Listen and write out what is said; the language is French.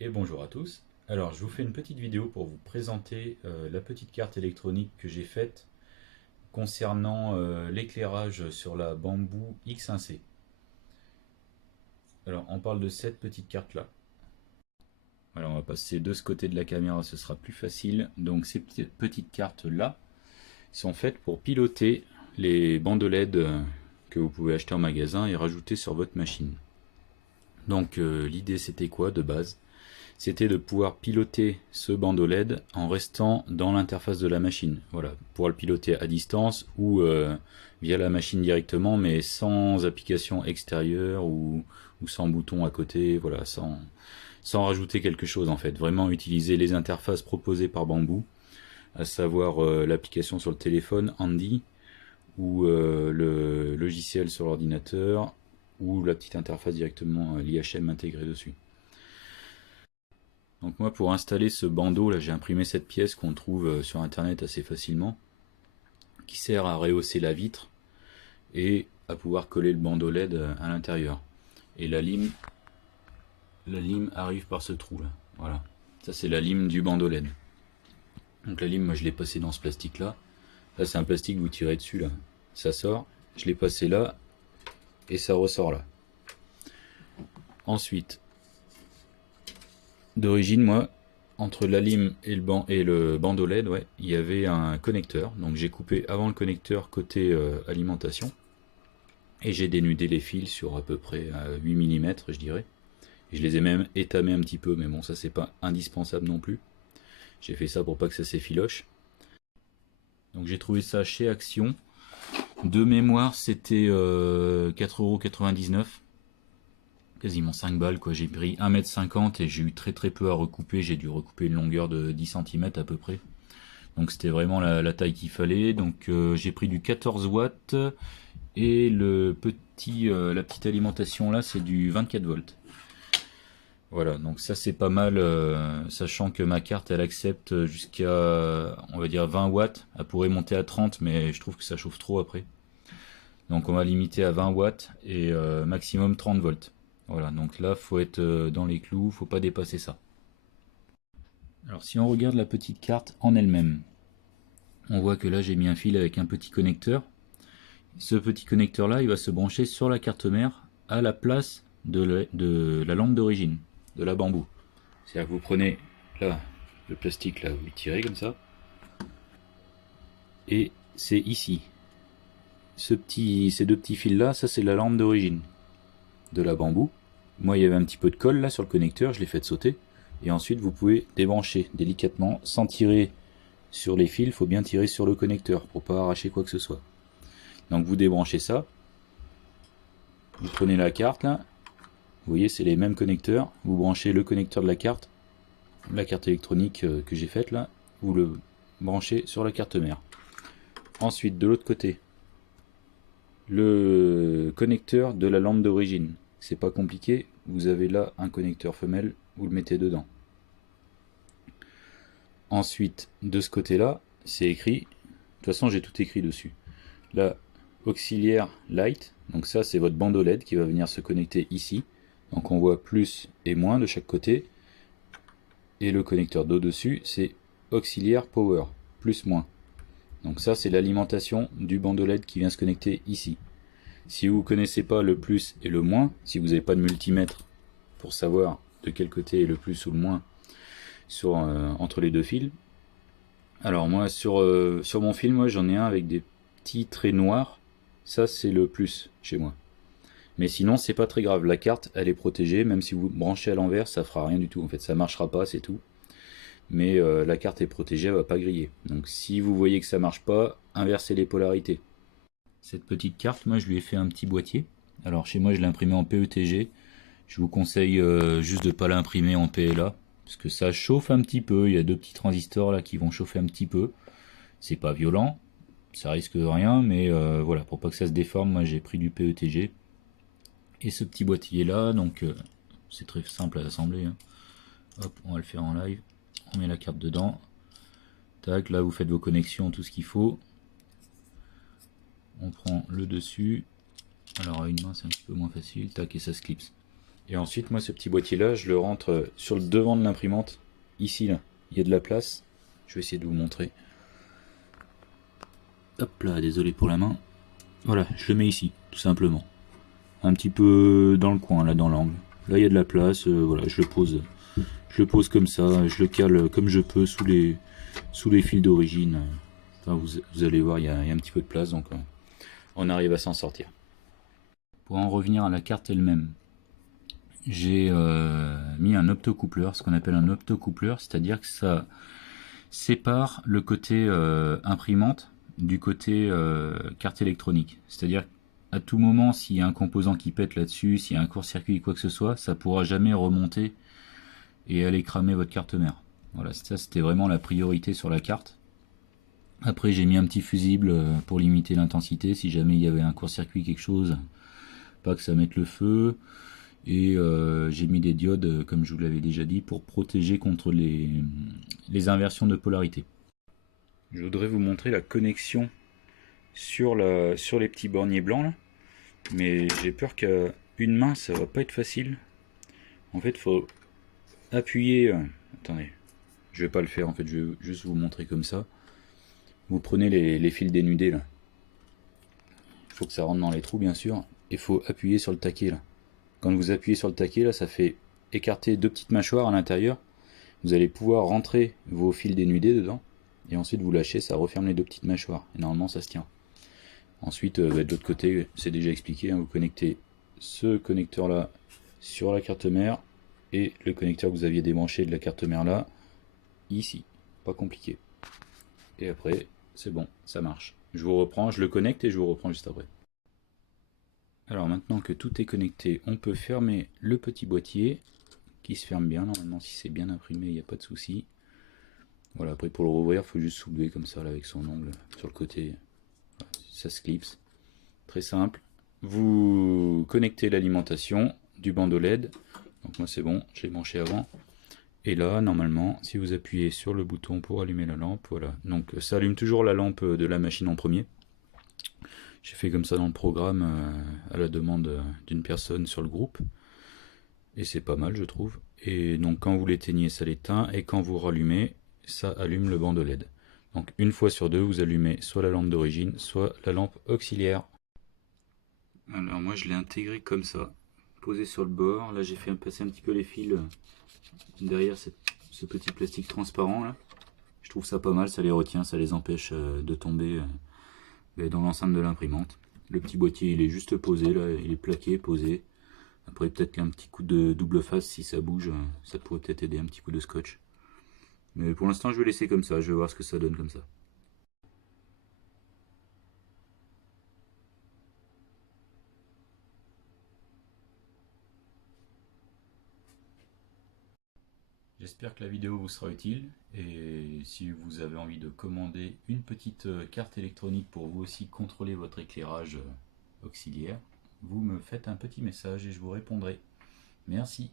Et bonjour à tous. Alors je vous fais une petite vidéo pour vous présenter la petite carte électronique que j'ai faite concernant l'éclairage sur la Bamboo X1C. Alors on parle de cette petite carte là. Alors on va passer de ce côté de la caméra, ce sera plus facile. Donc ces petites cartes là sont faites pour piloter les bandes LED que vous pouvez acheter en magasin et rajouter sur votre machine. Donc l'idée c'était quoi de base? C'était de pouvoir piloter ce bandeau LED en restant dans l'interface de la machine. Voilà, pouvoir le piloter à distance ou via la machine directement, mais sans application extérieure ou sans bouton à côté, voilà, sans rajouter quelque chose en fait. Vraiment utiliser les interfaces proposées par Bamboo, à savoir l'application sur le téléphone Handy ou le logiciel sur l'ordinateur ou la petite interface directement l'IHM intégré dessus. Donc moi pour installer ce bandeau là j'ai imprimé cette pièce qu'on trouve sur internet assez facilement qui sert à rehausser la vitre et à pouvoir coller le bandeau LED à l'intérieur. Et la lime arrive par ce trou là. Voilà. Ça c'est la lime du bandeau LED. Donc la lime moi je l'ai passée dans ce plastique là. Là c'est un plastique vous tirez dessus là. Ça sort. Je l'ai passé là et ça ressort là. Ensuite d'origine moi entre la lime et le bandeau LED, ouais, il y avait un connecteur. Donc j'ai coupé avant le connecteur côté alimentation. Et j'ai dénudé les fils sur à peu près 8 mm, je dirais. Et je les ai même étamés un petit peu, mais bon, ça c'est pas indispensable non plus. J'ai fait ça pour pas que ça s'effiloche. Donc j'ai trouvé ça chez Action. De mémoire, c'était 4,99 €. Quasiment 5 balles quoi. J'ai pris 1,50 m et j'ai eu très peu à recouper. J'ai dû recouper une longueur de 10 cm à peu près. Donc c'était vraiment la taille qu'il fallait. Donc j'ai pris du 14 watts et la petite alimentation là c'est du 24 volts. Voilà, donc ça c'est pas mal, sachant que ma carte elle accepte jusqu'à on va dire 20 watts. Elle pourrait monter à 30 mais je trouve que ça chauffe trop après. Donc on va limiter à 20 watts et maximum 30 volts. Voilà, donc là faut être dans les clous, faut pas dépasser ça. Alors si on regarde la petite carte en elle-même, on voit que là j'ai mis un fil avec un petit connecteur. Ce petit connecteur là il va se brancher sur la carte mère à la place de la lampe d'origine, de la Bamboo. C'est-à-dire que vous prenez là le plastique là, vous le tirez comme ça, et c'est ici. Ces deux petits fils là, ça c'est la lampe d'origine de la Bamboo. Moi il y avait un petit peu de colle là sur le connecteur, je l'ai fait sauter. Et ensuite vous pouvez débrancher délicatement sans tirer sur les fils, il faut bien tirer sur le connecteur pour pas arracher quoi que ce soit. Donc vous débranchez ça, vous prenez la carte là, vous voyez c'est les mêmes connecteurs, vous branchez le connecteur de la carte électronique que j'ai faite là, vous le branchez sur la carte mère. Ensuite de l'autre côté, le connecteur de la lampe d'origine. C'est pas compliqué, vous avez là un connecteur femelle, vous le mettez dedans. Ensuite de ce côté là, c'est écrit, de toute façon j'ai tout écrit dessus. Là, auxiliaire light, donc ça c'est votre bandeau LED qui va venir se connecter ici. Donc on voit plus et moins de chaque côté. Et le connecteur d'au-dessus, c'est auxiliaire power, plus moins. Donc ça c'est l'alimentation du bandeau LED qui vient se connecter ici. Si vous ne connaissez pas le plus et le moins, si vous n'avez pas de multimètre pour savoir de quel côté est le plus ou le moins entre les deux fils, alors moi sur mon fil, moi j'en ai un avec des petits traits noirs, ça c'est le plus chez moi. Mais sinon c'est pas très grave, la carte elle est protégée, même si vous branchez à l'envers ça fera rien du tout, en fait ça marchera pas, c'est tout. Mais la carte est protégée, elle va pas griller. Donc si vous voyez que ça marche pas, inversez les polarités. Cette petite carte, moi je lui ai fait un petit boîtier. Alors chez moi je l'ai imprimé en PETG. Je vous conseille juste de ne pas l'imprimer en PLA, parce que ça chauffe un petit peu. Il y a deux petits transistors là qui vont chauffer un petit peu. C'est pas violent, ça risque rien, mais voilà, pour pas que ça se déforme, moi j'ai pris du PETG. Et ce petit boîtier là, donc c'est très simple à assembler, hein. Hop, on va le faire en live. On met la carte dedans. Tac, là vous faites vos connexions, tout ce qu'il faut. On prend le dessus. Alors à une main c'est un petit peu moins facile. Tac, et ça se clipse. Et ensuite, moi, ce petit boîtier-là, je le rentre sur le devant de l'imprimante. Ici, là, il y a de la place. Je vais essayer de vous montrer. Hop là, désolé pour la main. Voilà, je le mets ici, tout simplement. Un petit peu dans le coin, là, dans l'angle. Là, il y a de la place. Voilà, je le pose. Je le pose comme ça. Je le cale comme je peux sous les fils d'origine. Enfin, vous allez voir, il y a un petit peu de place, donc on arrive à s'en sortir. Pour en revenir à la carte elle-même, j'ai mis un optocoupleur, ce qu'on appelle un optocoupleur, c'est-à-dire que ça sépare le côté imprimante du côté carte électronique. C'est-à-dire à tout moment, s'il y a un composant qui pète là-dessus, s'il y a un court-circuit, quoi que ce soit, ça pourra jamais remonter et aller cramer votre carte mère. Voilà, ça c'était vraiment la priorité sur la carte. Après, j'ai mis un petit fusible pour limiter l'intensité, si jamais il y avait un court-circuit, quelque chose, pas que ça mette le feu. Et j'ai mis des diodes, comme je vous l'avais déjà dit, pour protéger contre les inversions de polarité. Je voudrais vous montrer la connexion sur les petits borniers blancs, là. Mais j'ai peur qu'à une main, ça va pas être facile. En fait, il faut appuyer... attendez, je vais pas le faire, en fait, je vais juste vous montrer comme ça. Vous prenez les fils dénudés, là. Il faut que ça rentre dans les trous, bien sûr. Et il faut appuyer sur le taquet, là. Quand vous appuyez sur le taquet, là, ça fait écarter deux petites mâchoires à l'intérieur. Vous allez pouvoir rentrer vos fils dénudés dedans. Et ensuite, vous lâchez, ça referme les deux petites mâchoires. Et normalement, ça se tient. Ensuite, de l'autre côté, c'est déjà expliqué. Hein, vous connectez ce connecteur-là sur la carte mère. Et le connecteur que vous aviez débranché de la carte mère là, ici. Pas compliqué. Et après, c'est bon, ça marche. Je vous reprends, je le connecte et je vous reprends juste après. Alors maintenant que tout est connecté, on peut fermer le petit boîtier qui se ferme bien. Normalement, si c'est bien imprimé, il n'y a pas de souci. Voilà, après pour le rouvrir, il faut juste soulever comme ça là, avec son ongle sur le côté. Voilà, ça se clipse. Très simple. Vous connectez l'alimentation du bandeau LED. Donc moi c'est bon, j'ai branché avant. Et là, normalement, si vous appuyez sur le bouton pour allumer la lampe, voilà. Donc ça allume toujours la lampe de la machine en premier. J'ai fait comme ça dans le programme à la demande d'une personne sur le groupe. Et c'est pas mal, je trouve. Et donc quand vous l'éteignez, ça l'éteint. Et quand vous rallumez, ça allume le bandeau LED. Donc une fois sur deux, vous allumez soit la lampe d'origine, soit la lampe auxiliaire. Alors moi je l'ai intégré comme ça, posé sur le bord. Là j'ai fait passer un petit peu les fils derrière ce petit plastique transparent là. Je trouve ça pas mal, ça les retient, ça les empêche de tomber dans l'enceinte de l'imprimante. Le petit boîtier il est juste posé là, il est plaqué, posé. Après peut-être qu'un petit coup de double face si ça bouge, ça pourrait peut-être aider, un petit coup de scotch. Mais pour l'instant je vais laisser comme ça, je vais voir ce que ça donne comme ça. J'espère que la vidéo vous sera utile et si vous avez envie de commander une petite carte électronique pour vous aussi contrôler votre éclairage auxiliaire, vous me faites un petit message et je vous répondrai. Merci.